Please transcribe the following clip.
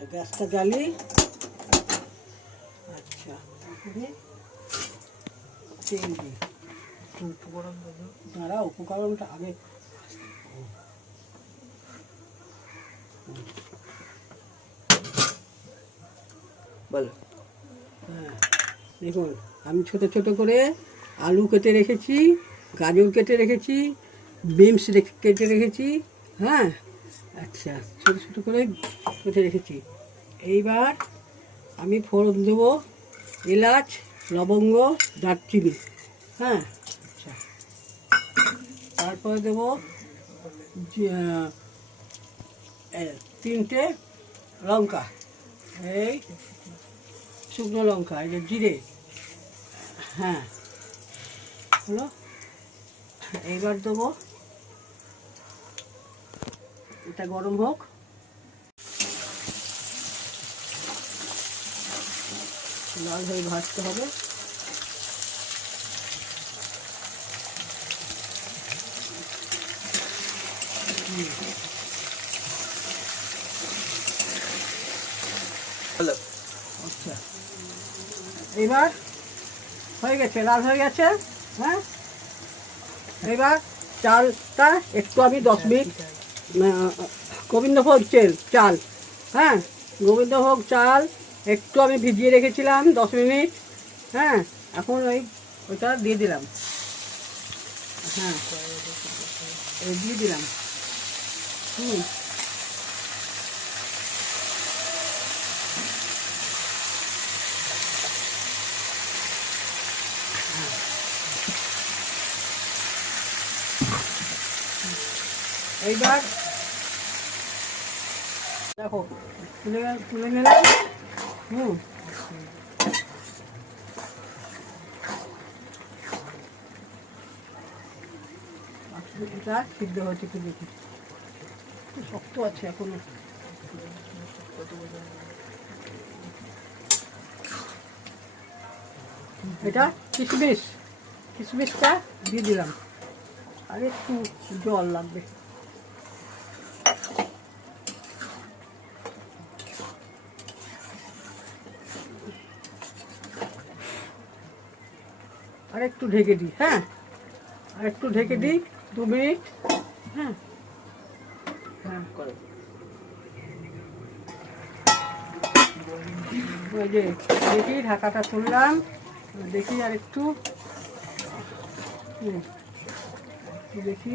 আচ্ছা গ্যাসটা জ্বালি। আচ্ছা তেল দিই। দাঁড়া উপকরণটা আগে বলো। হ্যাঁ দেখুন আমি ছোট ছোট করে আলু কেটে রেখেছি, গাজর কেটে রেখেছি, বিনস কেটে রেখেছি। হ্যাঁ আচ্ছা ছোট ছোট করে কেটে রেখেছি। এইবার আমি ফোড়ন দেবো এলাচ, লবঙ্গ, দারচিনি। হ্যাঁ আচ্ছা তারপরে দেবো 3টে লঙ্কা, এই শুকনো লঙ্কা, এই যে জিরে। হ্যাঁ হলো। এইবার দেবো, এটা গরম হোক। লাল হয়ে ভাজতে হবে। আচ্ছা এবার হয়ে গেছে, লাল হয়ে গেছে। হ্যাঁ এবার চালটা একটু আমি 10 মিনিট গোবিন্দভোগ চাল, হ্যাঁ গোবিন্দভোগ চাল একটু আমি ভিজিয়ে রেখেছিলাম 10 মিনিট। হ্যাঁ এখন ওইটা দিয়ে দিলাম। হ্যাঁ দিয়ে দিলাম। এইবার দেখো তুলে নিলাম। এটা সিদ্ধ হচ্ছে একটু দেখি, শক্ত আছে এখনো। এটা কিশমিশটা দিয়ে দিলাম, আর একটু জল লাগবে। আর একটু ঢেকে দিই। হ্যাঁ আর একটু ঢেকে দিই 2 মিনিট। হ্যাঁ হ্যাঁ ওই যে দেখি ঢাকাটা তুললাম, দেখি আর একটু দেখি